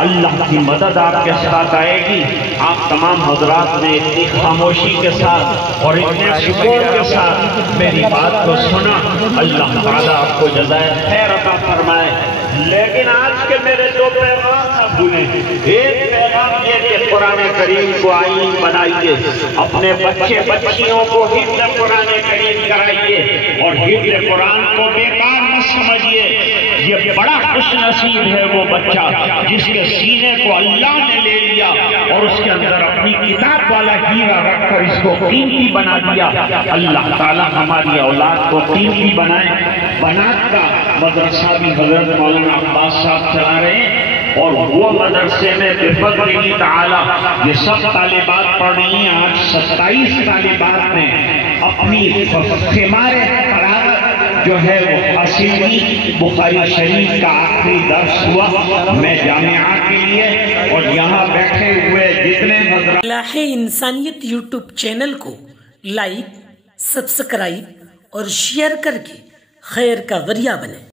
اللہ کی مدد آپ کے ساتھ آئے گی۔ آپ تمام حضرات نے اتنی خاموشی کے ساتھ اور اتنے سکون کے ساتھ میری بات کو سنا، اللہ تعالیٰ آپ کو جزائے خیر عطا فرمائے۔ لیکن آج کے میرے دو پیغام نہ بھولیں۔ ایک پیغام یہ کہ قرآن کریم کو آئین بنائیے، اپنے بچے بچیوں کو حفظ قرآن کریم کرائیے، اور حفظ قرآن کو بیکار نہ سمجھیے۔ یہ بڑا خوش نصیب ہے وہ بچہ جس کے سینے کو اللہ نے لے لیا اور اس کے اندر اپنی کتاب والا ہیرا رکھ کر اس کو قیمتی بنا دیا۔ اللہ تعالیٰ ہماری اولاد کو قیمتی بنائے۔ بنات کا مدرسہ بھی حضرت مولانا عباس صاحب چلا رہے ہیں، اور وہ مدرسے میں بفضل تعالیٰ یہ سب طالبات پڑھ رہی ہیں۔ آج 27 طالبات نے اپنی خمار قرارت جو ہے وہ حاصل کی۔ بخاری شریف کا آخری درس ہوا میں جامعہ کے لیے، اور یہاں بیٹھے ہوئے جتنے حضرات فلاح انسانیت یوٹیوب چینل کو لائک، سبسکرائب اور شیئر کر کے خیر کا ذریعہ بنیں۔